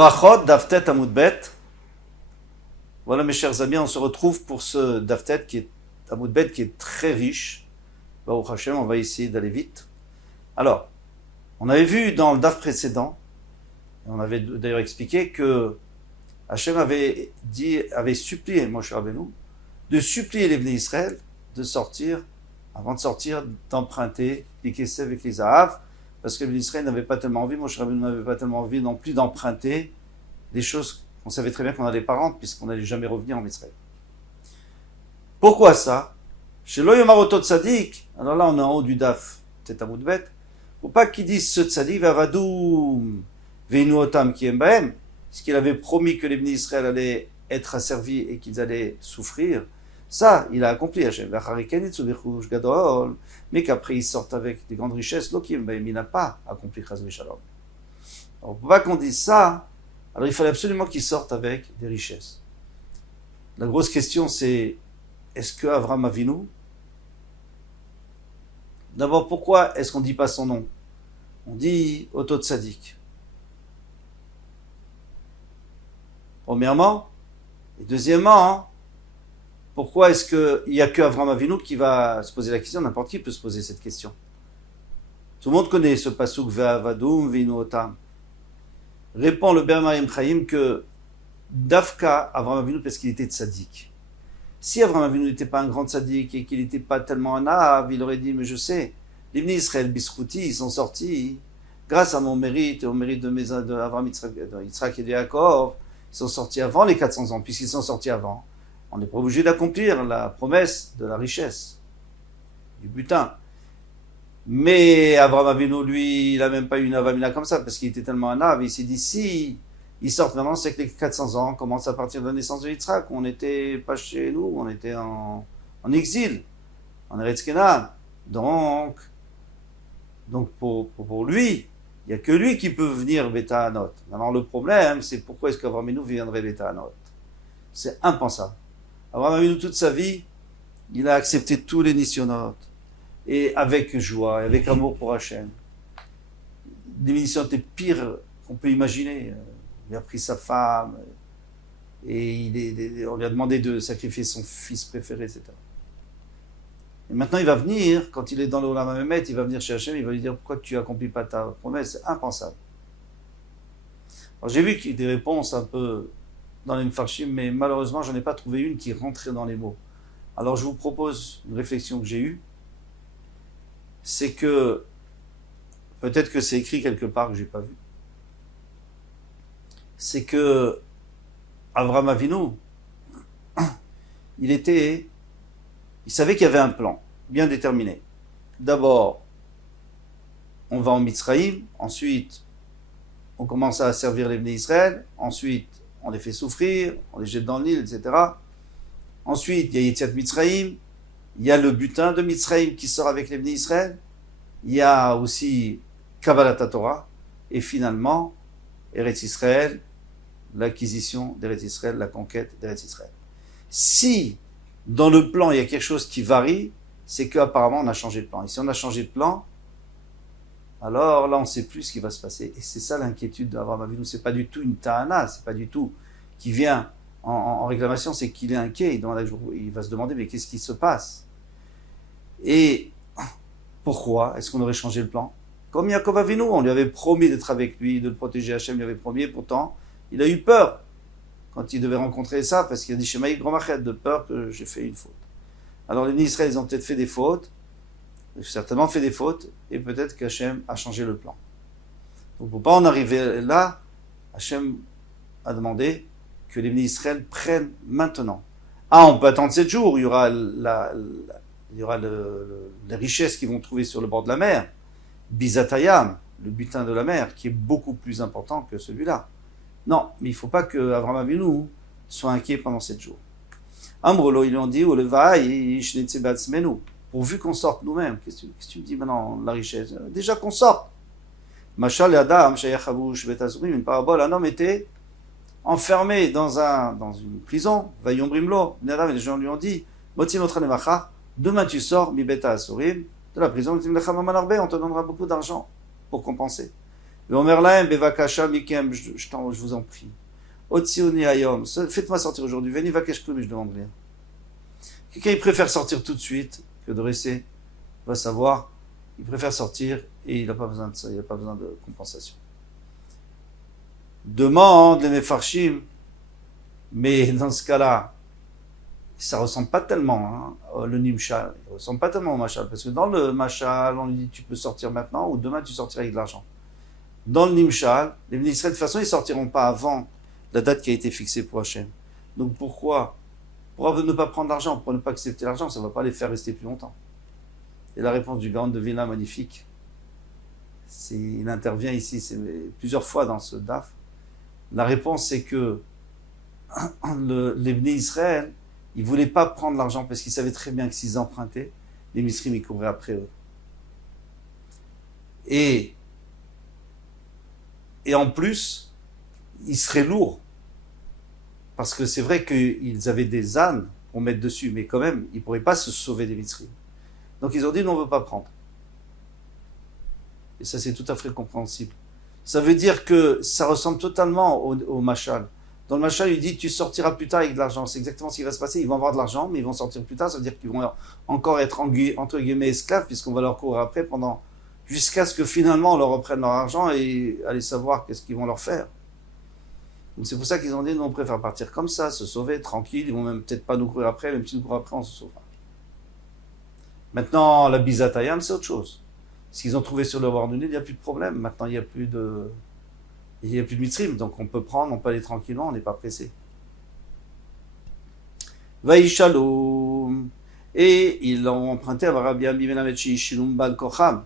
Brachot, Daftet, Amoudbet. Voilà mes chers amis, on se retrouve pour ce Daftet qui est Amoudbet qui est très riche. Baruch Hashem, on va essayer d'aller vite. Alors, on avait vu dans le Daf précédent, et on avait d'ailleurs expliqué que Hashem avait supplié Moshe Rabbeinu de supplier les Bnei Israël de sortir, avant de sortir, d'emprunter les Kesef avec les Zahav, parce que les Bnei Israël n'avaient pas tellement envie, Moshe Rabbeinu n'avait pas tellement envie non plus d'emprunter des choses qu'on savait très bien qu'on n'allait pas rendre, puisqu'on n'allait jamais revenir en Israël. Pourquoi ça? Chez Loyomarotot Tzadik, alors là on est en haut du Daf, Tet Amoudbet, faut pas qu'ils disent ce Tzadik, Vavadoum, Veinu Otam Kiem Bahem, ce qu'il avait promis que les Bnei Israël allaient être asservis et qu'ils allaient souffrir, ça, il a accompli Hachem. Mais qu'après ils sortent avec des grandes richesses, il n'a pas accompli Chas v'Shalom. Alors, pour pas qu'on dise ça, alors il fallait absolument qu'ils sortent avec des richesses. La grosse question c'est, est-ce que Avraham Avinu, d'abord pourquoi est-ce qu'on ne dit pas son nom? On dit Otot Tzadik. Premièrement, et deuxièmement, pourquoi est-ce qu'il n'y a que Avraham Avinu qui va se poser la question? N'importe qui peut se poser cette question. Tout le monde connaît ce pasuk Ve'avadoum Ve'inu Otam. Répond le Ber Mariam Chaim que Dafka Avraham Avinu parce qu'il était tzaddik. Si Avraham Avinu n'était pas un grand tzaddik et qu'il n'était pas tellement un Av, il aurait dit mais je sais, les Bnei Israël Biskouti, ils sont sortis grâce à mon mérite et au mérite de Avraham Yitzhak et de Yaakov. Ils sont sortis avant les 400 ans, puisqu'ils sont sortis avant. On n'est pas obligé d'accomplir la promesse de la richesse, du butin. Mais Avraham Avinu, lui, il n'a même pas eu une avamina comme ça, parce qu'il était tellement un ave. Il s'est dit, si ils sortent maintenant, c'est que les 400 ans commencent à partir de la naissance de Yitzhak. On n'était pas chez nous, on était en exil, en Eretz Kenan. Donc pour lui, il n'y a que lui qui peut venir Beta Anot. Maintenant, le problème, c'est pourquoi est-ce qu'Avraham Avinu viendrait Beta Anot? C'est impensable. Avraham Avinu, toute sa vie, il a accepté tous les nisyonotes. Et avec joie, avec amour pour Hachem. Des nisyonotes les pires qu'on peut imaginer. Il a pris sa femme, et on lui a demandé de sacrifier son fils préféré, etc. Et maintenant, il va venir, quand il est dans le Olam HaMemet, il va venir chez Hachem, il va lui dire pourquoi tu n'accomplis pas ta promesse. C'est impensable. Alors, j'ai vu qu'il y a des réponses un peu dans les Mefarshim, mais malheureusement, je n'en ai pas trouvé une qui rentrait dans les mots. Alors, je vous propose une réflexion que j'ai eue. C'est que, peut-être que c'est écrit quelque part que je n'ai pas vu. C'est que Avraham Avinu, il savait qu'il y avait un plan bien déterminé. D'abord, on va en Mitzraïm, ensuite, on commence à servir les Bnei Israël, ensuite, on les fait souffrir, on les jette dans le Nil, etc. Ensuite, il y a Yetziat Mitzraïm, il y a le butin de Mitzraïm qui sort avec les Bnei Israël, il y a aussi Kabbalat Torah, et finalement, Eretz Israël, l'acquisition d'Eretz Israël, la conquête d'Eretz Israël. Si dans le plan il y a quelque chose qui varie, c'est qu'apparemment on a changé de plan. Et si on a changé de plan, alors là on ne sait plus ce qui va se passer. Et c'est ça l'inquiétude d'Avraham Avinu. C'est pas du tout une ta'ana, c'est pas du tout qui vient en réclamation, c'est qu'il est inquiet. Il va se demander mais qu'est-ce qui se passe? Et pourquoi est-ce qu'on aurait changé le plan? Comme Yaakov Avinu, on lui avait promis d'être avec lui, de le protéger, Hachem lui avait promis, et pourtant il a eu peur quand il devait rencontrer ça, parce qu'il a dit Shemaï Gromachet, de peur que j'ai fait une faute. Alors les Israéliens, ils ont peut-être fait des fautes, certainement fait des fautes, et peut-être qu'Hachem a changé le plan. Donc pour pas en arriver là, Hachem a demandé que les Israéliens prennent maintenant. On peut attendre 7 jours, il y aura les richesses qu'ils vont trouver sur le bord de la mer, Bizatayam, le butin de la mer, qui est beaucoup plus important que celui-là. Non, mais il ne faut pas que Avraham Avinu soit inquiet pendant 7 jours. Amrolo, ils lui ont dit, pourvu qu'on sorte nous-mêmes. Qu'est-ce que tu me dis maintenant, la richesse? Déjà qu'on sorte. Machal Adam, Shayachavush, Betazurim, une parabole, un homme était enfermé dans une prison, Vayon Brimlo, les gens lui ont dit, demain tu sors, Mi Beta Asurim, de la prison, on te donnera beaucoup d'argent pour compenser. Omer lahem bevakasha mikem, je vous en prie. Otzioni ayom, faites-moi sortir aujourd'hui. Veni vakesh klum, je demande rien. Quelqu'un, il préfère sortir tout de suite que de rester, va savoir, il préfère sortir et il n'a pas besoin de ça, il n'a pas besoin de compensation. Demande les mefarshim, mais dans ce cas-là, ça ressemble pas tellement, hein, le nimshal, il ressemble pas tellement au mashal, parce que dans le mashal, on lui dit tu peux sortir maintenant ou demain tu sortiras avec de l'argent. Dans le nimshal, les ministres de toute façon ils sortiront pas avant la date qui a été fixée pour Hachem. Donc pourquoi? Pour ne pas prendre l'argent, pour ne pas accepter l'argent, ça ne va pas les faire rester plus longtemps. Et la réponse du Gaon de Vilna, magnifique. Il intervient ici plusieurs fois dans ce DAF. La réponse c'est que les Bnei Israël, ils ne voulaient pas prendre l'argent parce qu'ils savaient très bien que s'ils empruntaient, les Misrim ils couvraient après eux. Et en plus, ils seraient lourds. Parce que c'est vrai qu'ils avaient des ânes pour mettre dessus, mais quand même, ils ne pourraient pas se sauver des Misrim. Donc ils ont dit, nous on ne veut pas prendre. Et ça c'est tout à fait compréhensible. Ça veut dire que ça ressemble totalement au mashal. Dans le mashal, il dit, tu sortiras plus tard avec de l'argent. C'est exactement ce qui va se passer. Ils vont avoir de l'argent, mais ils vont sortir plus tard. Ça veut dire qu'ils vont encore être entre guillemets esclaves, puisqu'on va leur courir après jusqu'à ce que finalement on leur reprenne leur argent et aller savoir qu'est-ce qu'ils vont leur faire. Donc c'est pour ça qu'ils ont dit, nous on préfère partir comme ça, se sauver, tranquille. Ils vont même peut-être pas nous courir après, même si nous courent après, on se sauvera. Maintenant, la Bizatayam, c'est autre chose. Ce qu'ils ont trouvé sur le bord du Nil, il n'y a plus de problème. Maintenant, il n'y a plus de Mitzrim, donc on peut prendre, on peut aller tranquillement, on n'est pas pressé. Vaïshalom. Et ils l'ont emprunté à Rabbi Ami Melamed Shilum Bal Kocham.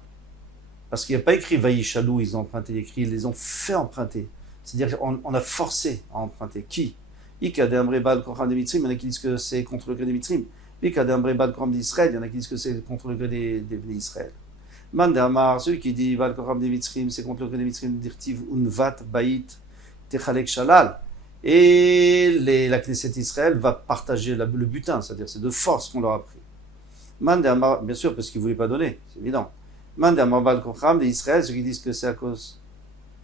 Parce qu'il n'y a pas écrit Vaïshalou, ils ont emprunté, il y a écrit, ils les ont fait emprunter. C'est-à-dire qu'on a forcé à emprunter. Qui? Ikadembre Bal Kocham des Mitzrim, il y en a qui disent que c'est contre le gré des Mitzrim. Ikadembre Bal Kocham d'Israël, il y en a qui disent que c'est contre le gré des Bnei Israël. Mandamar, celui qui dit Bal Kocham des Mitzrim, c'est contre le gré des Mitzrim, Dirtiv Unvat Baït Techalek Shalal. Et la Knesset Israël va partager le butin, c'est-à-dire c'est de force qu'on leur a pris. Mandamar, bien sûr, parce qu'ils ne voulaient pas donner, c'est évident. Mandamar Bal Kocham d'Israël, ceux qui disent que c'est à cause,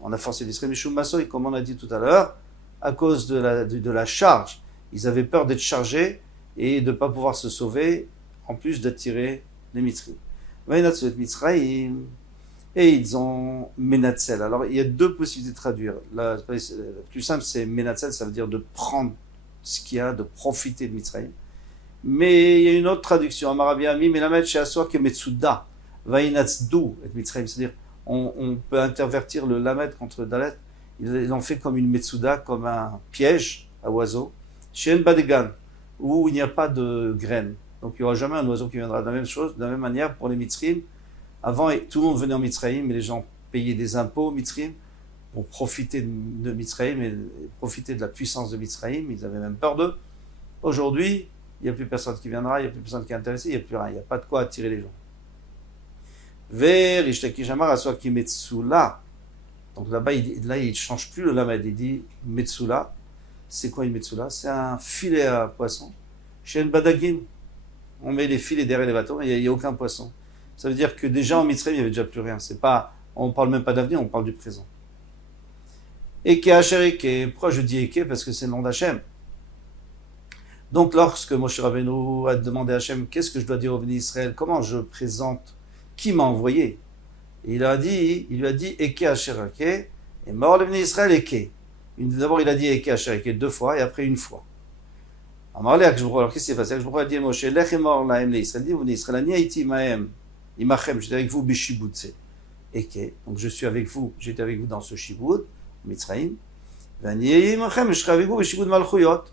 on a forcé l'Israël, Mishum Masoy, comme on a dit tout à l'heure, à cause de la charge. Ils avaient peur d'être chargés et de ne pas pouvoir se sauver, en plus d'attirer les Mitzrim. Et ils ont Menatzel. Alors, il y a deux possibilités de traduire. La plus simple, c'est Menatzel, ça veut dire de prendre ce qu'il y a, de profiter de Mitzrayim. Mais il y a une autre traduction. Amarabiami, Melamed Sheasor Kemetsuda, Vainatzdu, et Mitzrayim. C'est-à-dire, on peut intervertir le Lamed contre Dalet. Ils l'ont fait comme une Metsuda, comme un piège à oiseaux. Chez Badegan, où il n'y a pas de graines. Donc il n'y aura jamais un oiseau qui viendra de la même chose, de la même manière pour les Mitzrim. Avant, tout le monde venait en Mitzrayim, mais les gens payaient des impôts au Mitzrim pour profiter de Mitzrayim et profiter de la puissance de Mitzrayim. Ils avaient même peur d'eux. Aujourd'hui, il n'y a plus personne qui viendra, il n'y a plus personne qui est intéressé, il n'y a plus rien, il n'y a pas de quoi attirer les gens. Ver Ishtaki Shamar Aswa Ki Metsula. Donc là-bas, il ne change plus le lamed, il dit Metsula. C'est quoi une Metsula? C'est un filet à poisson. Chez une Badagim, on met les filets derrière les bateaux, il n'y a aucun poisson. Ça veut dire que déjà en Mitzrayim, il n'y avait déjà plus rien. On ne parle même pas d'avenir, on parle du présent. Eke Asher Eke. Pourquoi je dis Eke? Parce que c'est le nom d'Hachem. Donc lorsque Moshe Rabbeinu a demandé à Hachem, qu'est-ce que je dois dire au Bnei Israël? Comment je présente? Qui m'a envoyé? Et il lui a dit Eke Asher Eke, et mort le Bnei Israël Eke. D'abord il a dit Eke Asher Eke 2 fois, et après 1 fois. Alors qu'est-ce qui s'est passé? Je a dit à Moshe, Lech emor lahem le Israël, dit au Bnei Israël, Ani haïti mahem, imachem, j'étais avec vous, bishibutze. Eke, donc je suis avec vous, j'étais avec vous dans ce shibud, Mitzrayim. Ani imachem, je serai avec vous, bishibud malchuyot.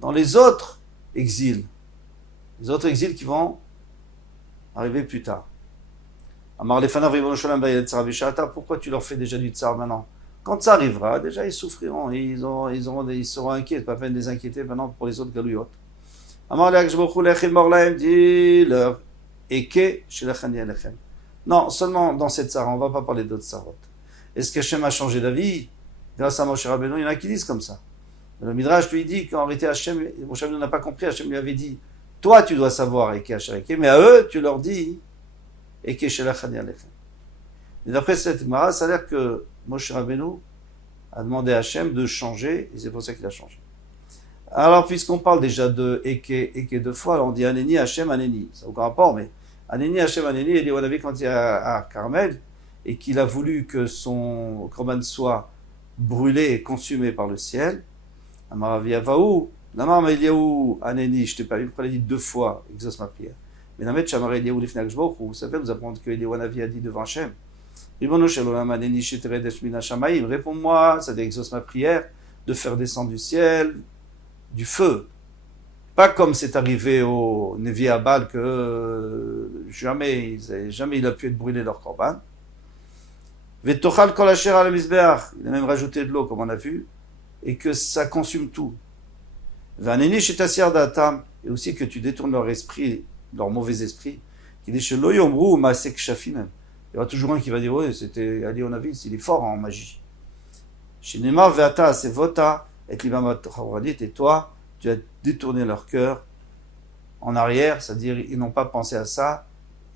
Dans les autres exils qui vont arriver plus tard. Pourquoi tu leur fais déjà du tsar maintenant? Quand ça arrivera, déjà ils souffriront, ils seront inquiets, pas peine de les inquiéter maintenant pour les autres galouyot. Dis-leur, Eke shelachani alechem. Non, seulement dans cette tsar, on ne va pas parler d'autres tsarot. Est-ce qu'Hachem a changé d'avis grâce à Moshe Rabbeinu? Il y en a qui disent comme ça. Le Midrash lui dit qu'en réalité Moshe Rabbeinu n'a pas compris, Hachem lui avait dit, toi tu dois savoir Eke Asher Eke, mais à eux tu leur dis Eke shelachani alechem. Et d'après cette Gemara, ça a l'air que Moshe Rabbeinu a demandé à Hachem de changer, et c'est pour ça qu'il a changé. Alors, puisqu'on parle déjà de Eke deux fois, alors on dit Aneni, Hachem, Aneni. Ça n'a aucun rapport, mais Aneni, Hachem, Aneni, Eliyahu quand il est à Carmel, et qu'il a voulu que son korban soit brûlé et consumé par le ciel, Amaraviavaou, Namar Eliyahu, Aneni, je t'ai pas vu, pourquoi il a dit deux fois, exauce ma prière. Mais Namet, Shamar Eliyahu, Lifnak Jbok, vous savez, vous apprenez que Eliyahu a dit devant Hachem, réponds-moi, ça exauce ma prière, de faire descendre du ciel du feu. Pas comme c'est arrivé au Nevi Abal que jamais il a pu être brûlé leur korban. Vetochal kol asher al mizbeach, il a même rajouté de l'eau comme on a vu, et que ça consume tout. Vaneni shetasir datam, et aussi que tu détournes leur esprit, leur mauvais esprit, qui dit shelo yomru masek shafim. Il y aura toujours un qui va dire oui, c'était Ali Onavi, il est fort en magie. Shinema veata sevota et libamat chawradit, et toi tu as détourné leur cœur en arrière, c'est-à-dire ils n'ont pas pensé à ça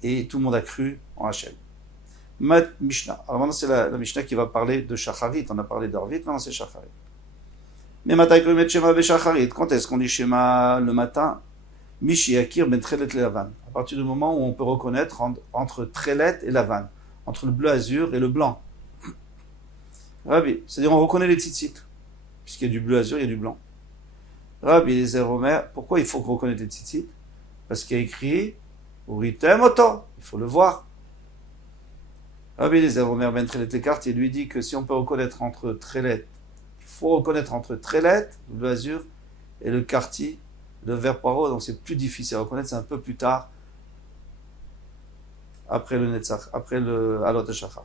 et tout le monde a cru en Hachem. Mishnah. Alors maintenant c'est la Mishnah qui va parler de Shacharit. On a parlé d'Orvit, maintenant c'est Shacharit. Mais Mataï Shema Shacharit. Quand est-ce qu'on dit Shema le matin? Mishi Akir ben Trelet et Lavan. À partir du moment où on peut reconnaître entre Trelet et Lavan, entre le bleu azur et le blanc. Rabbi, c'est-à-dire on reconnaît les tzitzit, puisqu'il y a du bleu azur, il y a du blanc. Rabbi Eliezer Omer, pourquoi il faut reconnaître les tzitzit? Parce qu'il y a écrit Uritem Oto, il faut le voir. Rabbi Eliezer Omer ben Trelet Lekart, il lui dit que si on peut reconnaître entre Trelet, il faut reconnaître entre Trelet, le bleu azur, et le Karti, le vert poireau, donc c'est plus difficile à reconnaître, c'est un peu plus tard, après le Netzach, après le Alot HaShachar.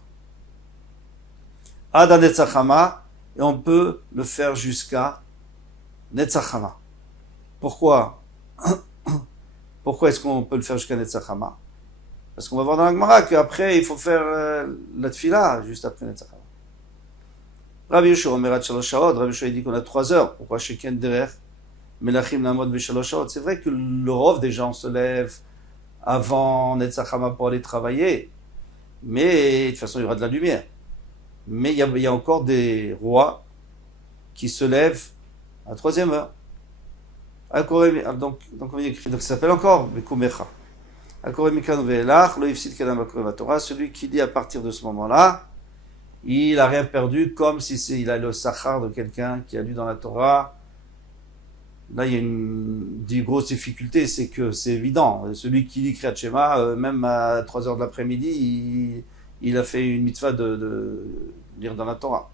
Ada Netzachama, et on peut le faire jusqu'à Netzachama. Pourquoi? Pourquoi est-ce qu'on peut le faire jusqu'à Netzachama? Parce qu'on va voir dans la Gemara qu'après il faut faire la Tfila juste après Netzachama. Rabbi Yeshua Omerat Shalosh Shaot, Rabbi Yeshua dit qu'on a 3 heures. Pourquoi chez Ken Derech Melachim Namod Beshalosh Shaot? C'est vrai que le rov des gens se lève avant Netzachama pour aller travailler, mais de toute façon il y aura de la lumière. Mais il y a encore des rois qui se lèvent à la 3e heure. Donc ça s'appelle encore Bekumecha. Celui qui dit à partir de ce moment-là, il n'a rien perdu, comme si il a le sachar de quelqu'un qui a lu dans la Torah. Là, il y a une grosse difficulté, c'est que c'est évident. Celui qui lit Kriyat Shema, même à 3 heures de l'après-midi, il a fait une mitzvah de lire dans la Torah.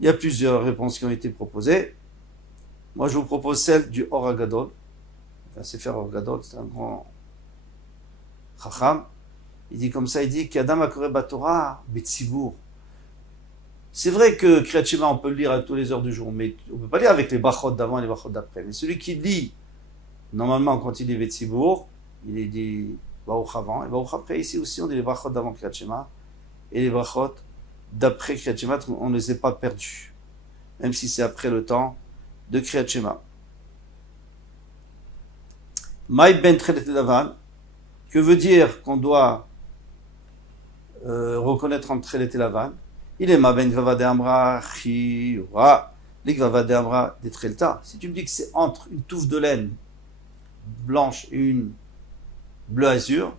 Il y a plusieurs réponses qui ont été proposées. Moi, je vous propose celle du Or HaGadol. C'est faire Or HaGadol, c'est un grand Chacham. Il dit comme ça, il dit qu'Adam HaKoreh BaTorah Betzibour. C'est vrai que Kriyat Shema, on peut le lire à toutes les heures du jour, mais on ne peut pas lire avec les brachot d'avant et les brachot d'après. Mais celui qui lit, normalement, quand il lit Betzibour, il est dit Baruch avant, et Baruch après. Ici aussi, on dit les brachot d'avant Kriyat Shema, et les brachot d'après Kriyat Shema, on ne les a pas perdus. Même si c'est après le temps de Kriyat Shema. Maï ben Trelet Lavan, que veut dire qu'on doit reconnaître entre Trelet et Lavan? Il est ma ben Gvava de Amra Chira, les Gvava de Amra des Trelta. Si tu me dis que c'est entre une touffe de laine blanche et une bleu azur,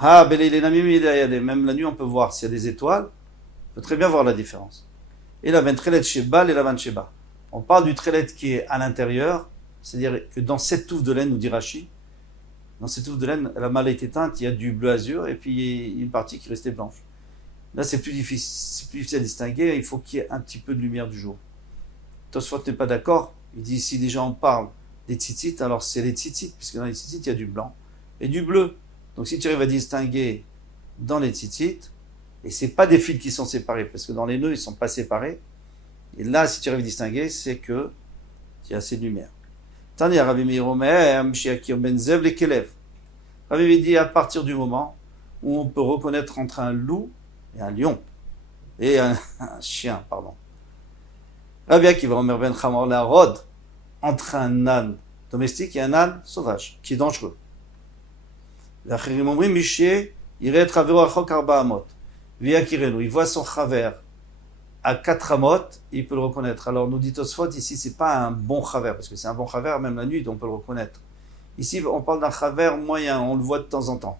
même la nuit on peut voir s'il y a des étoiles, on peut très bien voir la différence. Et la ben Trelet Sheba et la van Sheba. On parle du Trelet qui est à l'intérieur, c'est-à-dire que dans cette touffe de laine, nous dit Rashi, dans cette touffe de laine, la malle est éteinte, il y a du bleu azur et puis il y a une partie qui restait blanche. Là, c'est plus difficile à distinguer, il faut qu'il y ait un petit peu de lumière du jour. Tosfot n'est pas d'accord, il dit si déjà on parle des tzitzit, alors c'est les tzitzit, puisque dans les tzitzit, il y a du blanc et du bleu. Donc si tu arrives à distinguer dans les tzitzit, et c'est pas des fils qui sont séparés, parce que dans les nœuds, ils sont pas séparés, et là, si tu arrives à distinguer, c'est que il y a assez de lumière. Tandis à Rabbi Meir Omer, Mshiakir Ben Zev, les Kelev. Rabbi Meir dit à partir du moment où on peut reconnaître entre un loup et un lion, et un chien, pardon. Rabbi Akiva Omer Ben Chamor la Rod, entre un âne domestique et un âne sauvage, qui est dangereux. L'achirim Omrim Mishé, irait travers Achok Arba Amot. V'yakirenu, il voit son chaver à 4 amot, il peut le reconnaître. Alors nous dit Tosfot, ici c'est pas un bon chaver, parce que c'est un bon chaver, même la nuit on peut le reconnaître. Ici on parle d'un chaver moyen, on le voit de temps en temps.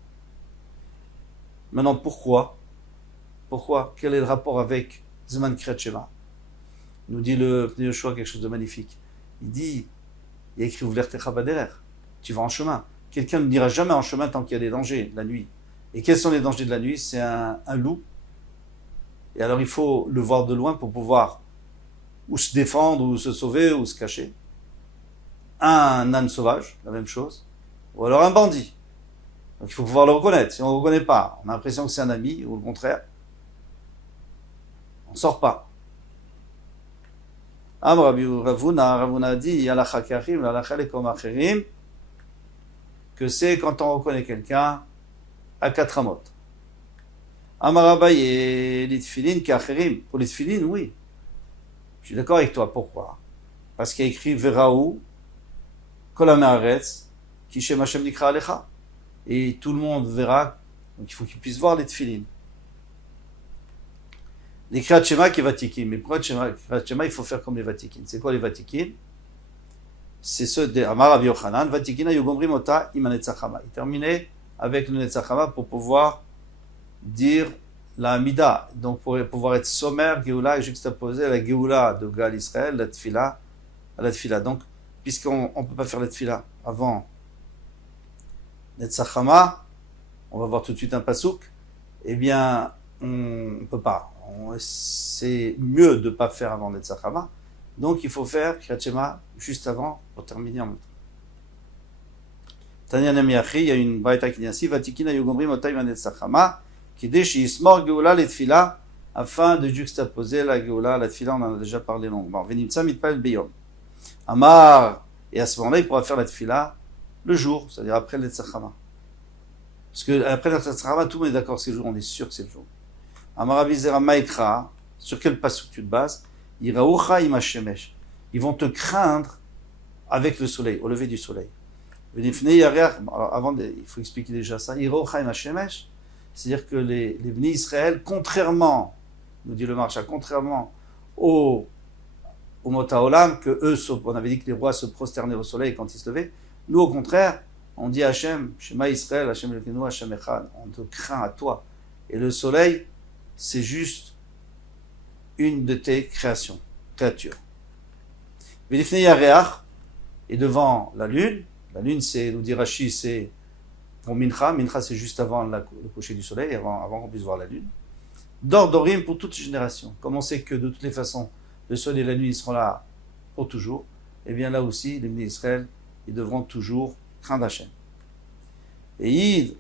Maintenant pourquoi? Quel est le rapport avec Zman Kriyat Shema? Nous dit le Pnei Yoshua quelque chose de magnifique. Il dit, il y a écrit Ouvler Techa Baderer, tu vas en chemin. Quelqu'un ne n'ira jamais en chemin tant qu'il y a des dangers la nuit. Et quels sont les dangers de la nuit? C'est un loup. Et alors il faut le voir de loin pour pouvoir ou se défendre, ou se sauver, ou se cacher. Un âne sauvage, la même chose. Ou alors un bandit. Donc il faut pouvoir le reconnaître. Si on ne le reconnaît pas, on a l'impression que c'est un ami, ou le contraire, on ne sort pas. Ravuna dit que c'est quand on reconnaît quelqu'un à 4 amot. Amarabaye l'itfilin kacherim. Pour l'itfilin, oui. Je suis d'accord avec toi. Pourquoi? Parce qu'il y a écrit Veraou, Kolamearetz, Kishem Hashem Nikra Alecha. Et tout le monde verra. Donc il faut qu'il puisse voir les tfilin. Les Kriyat Shema qui est Vatikin. Mais pour Kriyat Shema, il faut faire comme les Vatikin. C'est quoi les Vatikin? C'est ceux de Amar Rabbi Yochanan. Vatikin ayugomrim ota im hanetzachama. Il terminait avec le netzachama pour pouvoir dire la Amida. Donc pour pouvoir être sommaire, Géoula, et juxtaposer la Géoula de Gal Israël, la Tfila, à la Tfila. Donc, puisqu'on ne peut pas faire la Tfila avant Netzachama, on va voir tout de suite un pasouk, eh bien, on ne peut pas. C'est mieux de ne pas faire avant Netzachama. Donc, il faut faire Kriyat Shema juste avant pour terminer en même temps. Tanya Namiachi, il y a une braïta qui dit ainsi, Vatikin ayugomrim otay Netzachama, Kidesh Yismor Geoula les Tfila, afin de juxtaposer la Geoula, la Tfila, on en a déjà parlé longuement. Venimtsa mitpal beyom. Amar, et à ce moment-là, il pourra faire la Tfila le jour, c'est-à-dire après le Netzachama. Parce que après le Netzachama, tout le monde est d'accord, c'est le jour, on est sûr que c'est le jour. Amar Abizera Maïkra, sur quel passage tu te bases? Iraoucha imashemesh. Ils vont te craindre avec le soleil, au lever du soleil. Avant, il faut expliquer déjà ça. Iraoucha imashemesh, c'est-à-dire que les Bnei Israël, contrairement, nous dit le Marsha, contrairement au Mota Olam, que eux, on avait dit que les rois se prosternaient au soleil quand ils se levaient, nous au contraire, on dit à Hachem, Shema Israël, Hachem Elokeinu, Hachem Echad, on te craint à toi. Et le soleil, c'est juste une de tes créatures. V'lifnei yareach, et devant la lune c'est, nous dit Rashi, c'est pour Mincha c'est juste avant le coucher du soleil, avant qu'on puisse voir la lune. Dordorim pour toute génération. Comme on sait que de toutes les façons, le soleil et la nuit ils seront là pour toujours, et bien là aussi, les Bnei Israël, ils devront toujours craindre Hachem. Et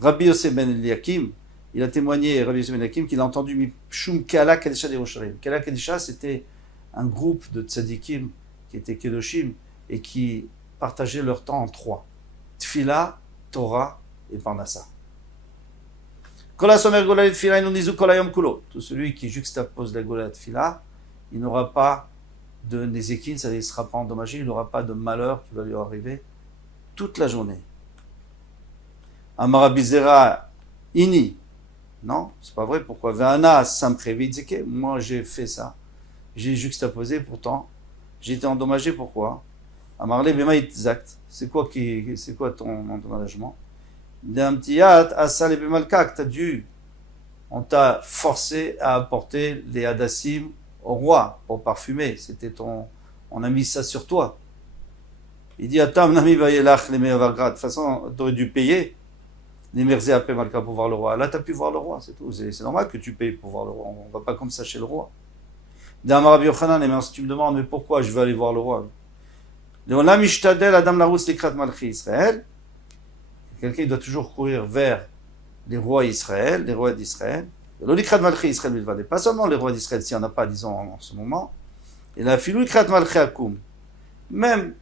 Rabbi Yosef ben Eliakim, il a témoigné, Rabbi Yosef ben Eliakim, qu'il a entendu Mishum Kala Kadisha d'Yerushalayim. Kala Kadisha, c'était un groupe de tzadikim qui étaient Kedoshim et qui partageaient leur temps en 3. Tfila, Torah et Parnassa. Tout celui qui juxtapose la Gola Tfila, il n'aura pas de Nézékin, ça ne sera pas endommagé, il n'aura pas de malheur qui va lui arriver toute la journée. Amarabizera Ini. Non, c'est pas vrai, pourquoi? Ve'ana Samprevidzeke, moi j'ai fait ça. J'ai juxtaposé, pourtant, j'ai été endommagé, pourquoi? Amarle Bema Itzakt, c'est quoi ton endommagement? D'un petit hâte, Asal et Bemalkak, on t'a forcé à apporter les hadassim au roi pour parfumer. On a mis ça sur toi. Il dit Atam nami vayelach les meavagrad. De toute façon, tu aurais dû payer les merzé après Malka pour voir le roi. Là, tu as pu voir le roi, c'est tout. C'est normal que tu payes pour voir le roi. On ne va pas comme ça chez le roi. D'Amar Rabbi Yochanan, mais si tu me demandes, mais pourquoi je veux aller voir le roi? Adam Larus Likrat Malchi Israël. Quelqu'un doit toujours courir vers les rois d'Israël. L'Olikrat Malchi Israël, pas seulement les rois d'Israël, s'il n'y en a pas, disons, en ce moment. Et la Filou Likrat Malchi Akum. Même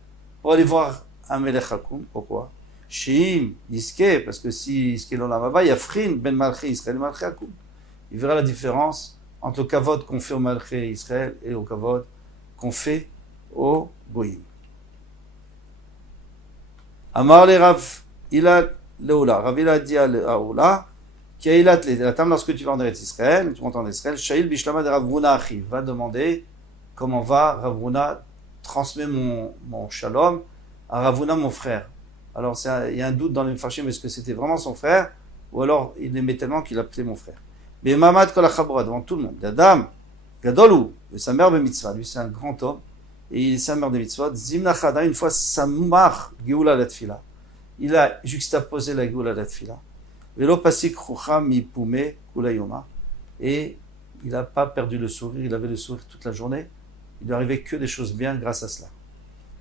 pour aller voir un Melech Akum. Pourquoi? Sheim, Iske, parce que si Iske l'Olamaba, il y a Frin, Ben Malchi Israël, Malchi Akum. Il verra la différence entre le kavod qu'on fait au Malchi Israël et au kavod qu'on fait au Goïm. Amar le Rav, il a Leoula. Rav il a dit à Leoula Kailat la table lorsque tu vas en Eretz Israël, tu montes en Israël, Shail Bishlama de Ravuna Achi, va demander comment va Ravuna, transmet mon shalom à Ravuna, mon frère. Alors il y a un doute dans les Mfarshim, est-ce que c'était vraiment son frère, ou alors il l'aimait tellement qu'il l'appelait mon frère. Mais Mamad Kol HaChabura, devant tout le monde, Adam, Gadolou, sa mère de mitzvah, lui c'est un grand homme, et il est sa mère de mitzvah, Zimna Chada, une fois Samar Geoula la Tfila, il a juxtaposé la Geoula la Tfila. Velo pasik choucha mi poume kulayoma. Et il n'a pas perdu le sourire, il avait le sourire toute la journée. Il lui arrivait que des choses bien grâce à cela.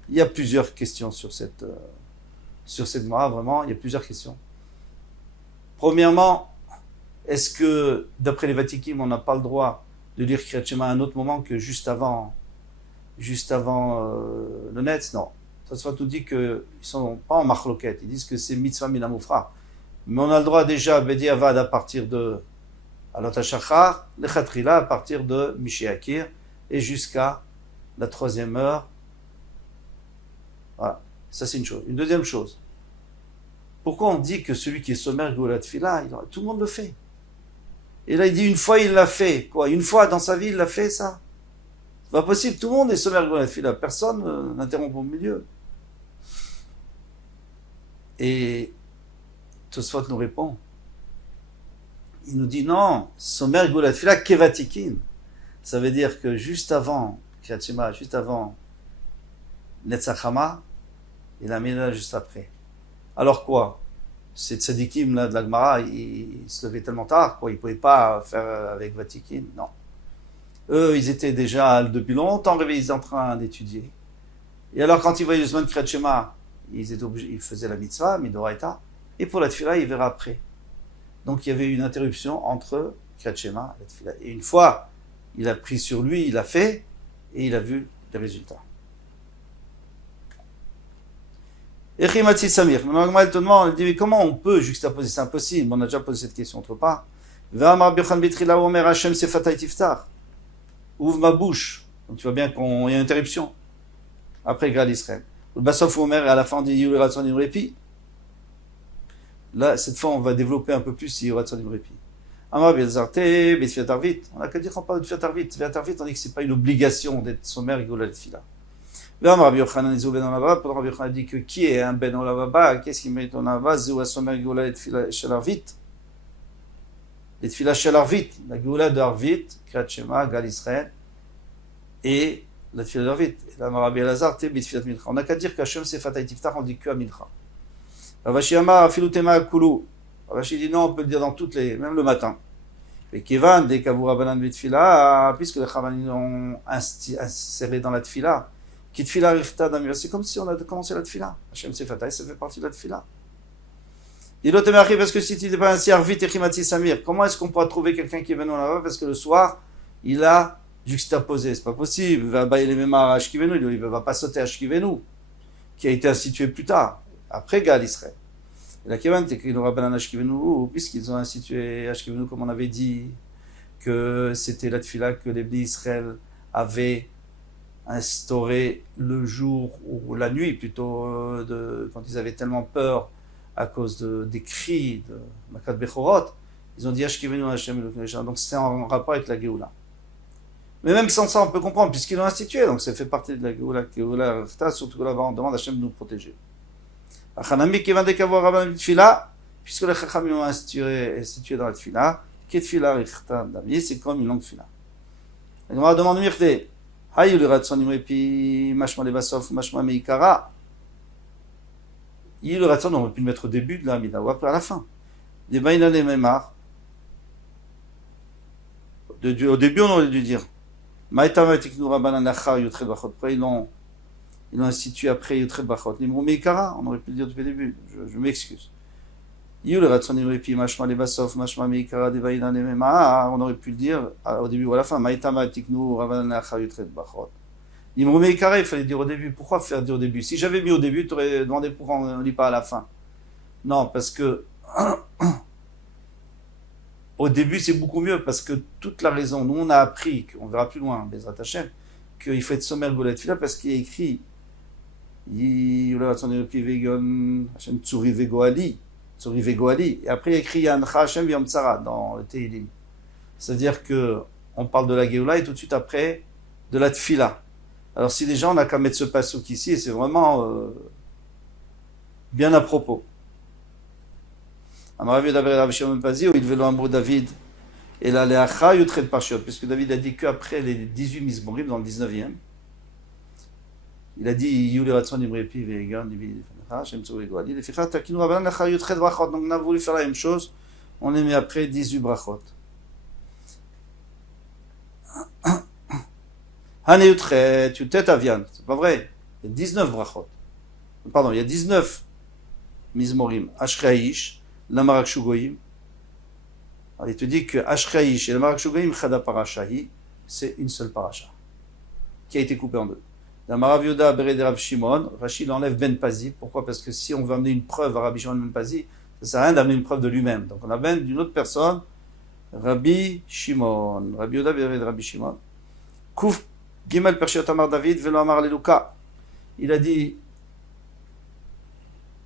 Il y a plusieurs questions sur cette Gemara, vraiment, il y a plusieurs questions. Premièrement, est-ce que, d'après les Vatikim, on n'a pas le droit de lire Kriyat Shema à un autre moment que juste avant le Netz? Non. Ça se tout dit qu'ils ne sont pas en machloket, ils disent que c'est mitzvah minamufra. Mais on a le droit déjà, Bedi Avad, à partir de Alot HaShachar, le Chatrila, à partir de Mishéakir, et jusqu'à la 3e heure. Voilà, ça c'est une chose. Une deuxième chose, pourquoi on dit que celui qui est sommaire Goulat Tfila, tout le monde le fait? Et là il dit une fois il l'a fait. Quoi? Une fois dans sa vie il l'a fait ça? C'est pas possible, tout le monde est sommaire Goulat Tfila, personne n'interrompt au milieu. Et Tosfot nous répond. Il nous dit non, Somer Goulat Tfila Kevatikin. Ça veut dire que juste avant Kriyat Shema, juste avant Netzach Hama, il a mis là juste après. Alors quoi? Ces tzadikim là de la Gemara, ils se levaient tellement tard, quoi, ils pouvaient pas faire avec Vatikin, non. Eux, ils étaient déjà depuis longtemps réveillés, ils étaient en train d'étudier. Et alors quand ils voyaient le Zman Kriyat Shema, ils faisaient la mitzvah, Midoraita. Et pour la tfila, il verra après. Donc il y avait une interruption entre Kriyat Shema et la tfila. Et une fois, il a pris sur lui, il a fait, et il a vu les résultats. Echimati Samir. Maintenant, elle te demande, elle dit, mais comment on peut juxtaposer? C'est impossible. On a déjà posé cette question autre part. Ve'amar Birchan Bitrila Omer Hashem Sefatay Tiftar. Ouvre ma bouche. Donc tu vois bien qu'il y a une interruption. Après Gal Israël. Bassof Omer, et à la fin, on dit Yuratson Imrepi. Là, cette fois, on va développer un peu plus Yuratson Imrepi. Amar Bielzarte, Betfiat Arvit. On n'a qu'à dire qu'on parle de Betfiat Arvit. Betfiat Arvit, on dit que c'est pas une obligation d'être sommaire Goula de Fila. Rabbi Yochanan dit que qui est un Ben Olavaba, qu'est-ce qui met en Avaba, Zéou Somer Goula et Tfila Shel Arvit. Les Tfila Shel Arvit, la Goula de Arvit, Kriyat Shema, Gal Israël, et la Tfila d'Arvit. Et là, Rabbi Elazar, Te Bitfilat Mincha. On n'a qu'à dire qu'Hachem c'est Fatay Tiftar, on dit que à Mincha. Ravashi Amar, Filutema Kulu. Ravashi dit non, on peut le dire dans toutes les, même le matin. Et Kevan, dès qu'Avoura Banan Bitfila, puisque les Chavanim ont inséré dans la Tfila, c'est comme si on a commencé la tfila. Hachem Sefatay, ça fait partie de la tfila. Il doit te marquer parce que si tu n'es pas ainsi Arvit et Chimati Samir, comment est-ce qu'on pourra trouver quelqu'un qui est venu là-bas? Parce que le soir, il a juxtaposé. C'est pas possible. Il va bailler les mêmes à Ashkivenu, il ne va pas sauter à Ashkivenu, qui a été institué plus tard, après Gal Israël. Et la Kevan, c'est qu'il aura banan Ashkivenu, puisqu'ils ont institué Ashkivenu, comme on avait dit, que c'était la tfila que les Bnei Israël avaient instauré le jour ou la nuit plutôt quand ils avaient tellement peur à cause des cris de Makat Bechorot, ils ont dit Ashkivenu Hashem Elokeinu. Donc c'est en rapport avec la Géoula. Mais même sans ça on peut comprendre puisqu'ils l'ont institué, donc ça fait partie de la Géoula. Géoula surtout là-bas on demande à Hashem de nous protéger. Achanami qui va décavoir Rabban Tfila, puisque les Chachamim ont institué dans la Tfila, qui Tfila Richtan Dami, c'est comme une longue Tfila. La Gemara demande Mirte. Hayu le ratson imrepi mashma levasof mashma meikara. Il le ratson, on aurait pu le mettre au début de la Amida ou après à la fin. Des baïna les memar. Au début, on aurait dû dire Maïtama tiknu rabbanan achar yutred bachot. Après, ils l'ont institué après yutred bachot. Nimru meikara, on aurait pu le dire depuis le début. Je m'excuse. Hayu le ratson imrepi mashma levasof mashma meikara des baïna les memar. On aurait pu le dire au début ou à la fin. Maïtama tiknu rabbanan achar yutred bachot. Nimru meikara, il fallait dire au début. Pourquoi faire dire au début? Si j'avais mis au début, tu aurais demandé pourquoi on ne lit pas à la fin. Non, parce que au début, c'est beaucoup mieux parce que toute la raison, nous on a appris, on verra plus loin, Bezrat Hashem, qu'il faut être sommaire Goulat Tfila parce qu'il y a écrit Hashem Tsuri Vegoali, Tsuri Vegoali. Et après, il y a écrit Yancha Hashem Yom Tzara dans le Tehillim. C'est-à-dire que on parle de la Géoula et tout de suite après de la Tfila. Alors si les gens, on n'a qu'à mettre ce passouk ici, et c'est vraiment bien à propos. Amarav David Rav Shimon Pazi, où il veut l'ambrou David, et là, les Acha Yutret Parshiot, puisque David a dit qu'après les 18 Mizmorim, dans le 19e, il a dit Yuli Ratson Imrepi Vegan Divi Hashem Tsuri Goali. Les Fichar Takinu Rabbanan Acha Yutret Brachot. Donc on a voulu faire la même chose, on les met après 18 Brachot. Hane Yutret, Yutet Avian, c'est pas vrai, il y a 19 Brachot. Pardon, il y a 19 Mizmorim. Ashreaish, Lamarak Shugoyim. Alors il te dit que Ashreaish et Lamarak Shugoyim, Chada Parashahi, c'est une seule paracha qui a été coupée en deux. L'Amarav Yoda Bered Rav Shimon, Rachid enlève Ben Pazi. Pourquoi? Parce que si on veut amener une preuve à Rabbi Shimon Ben Pazi, ça sert à rien d'amener une preuve de lui-même. Donc on amène d'une autre personne, Rabbi Shimon. Rabbi Yoda Bered Rabbi Shimon. Kouf Gimel Pershiot Amar David, Velo Amar Leluka. Il a dit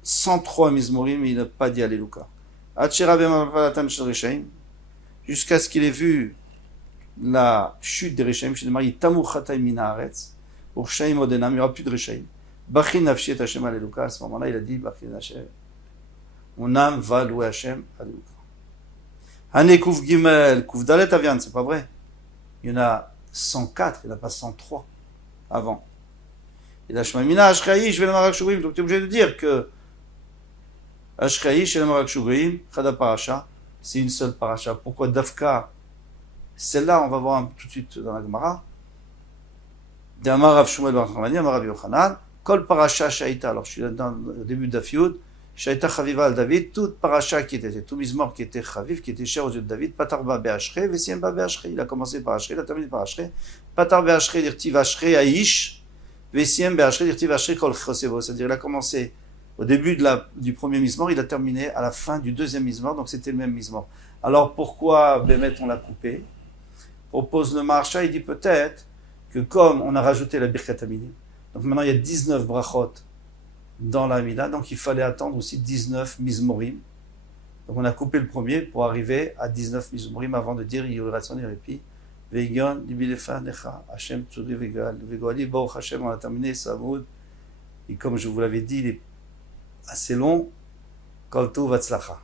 103 Mizmorim, il n'a pas dit Alléluia. Jusqu'à ce qu'il ait vu la chute des Rechaim, chez les mariés, Tamou Chataim Minaharetz, pour Shaim Odenam, il n'y aura plus de Rechaim. Bachin Nafshiet Hashem Alléluia, à ce moment-là, il a dit Bachin Hashem, mon âme va louer Hashem Alléluia. Hané Kouf Gimel, Kouf Dalet Avian, c'est pas vrai. Il y en a 104, il n'y en a pas 103 avant. Et la Shemamina, Ashraï, je vais le Marak Shugoyim, donc tu es obligé de dire que Ashraï, chez le Marak Shugoyim, Chada Parasha, c'est une seule paracha. Pourquoi Dafka? Celle-là, on va voir tout de suite dans la Gemara. D'Amar Rav Shmuel Bar Chamani, Amar Rabbi Yochanan, Kol Parasha Shaita. Alors, je suis dans le début de Dafyud. Shaita Chaviva al David, toute paracha qui était, tout Mizmor qui était Chaviv, qui était cher aux yeux de David, Patarba Be'ashre, Vesiemba Be'ashre. Il a commencé par Ashre, il a terminé par Ashre. Patar Be'ashre, Dirtiv Ashre, Aish, Vesiem Be'ashre, Dirtiv Ashre, Kol Chosevo. C'est-à-dire, il a commencé au début du premier Mizmor, il a terminé à la fin du deuxième Mizmor, donc c'était le même Mizmor. Alors, pourquoi Bémet on l'a coupé? Propose le Maharsha, il dit peut-être que comme on a rajouté la Birkat Haminim, donc maintenant il y a 19 brachot dans la Hamida, donc il fallait attendre aussi 19 Mizmorim. Donc on a coupé le premier pour arriver à 19 Mizmorim avant de dire Yoratson Yerepi, Veigon, Libilefa, Necha, Hashem, Tsuri, Vegoali, Baruch Hashem, on a terminé, Samoud. Et comme je vous l'avais dit, il est assez long. Kol Tov Hatzlacha.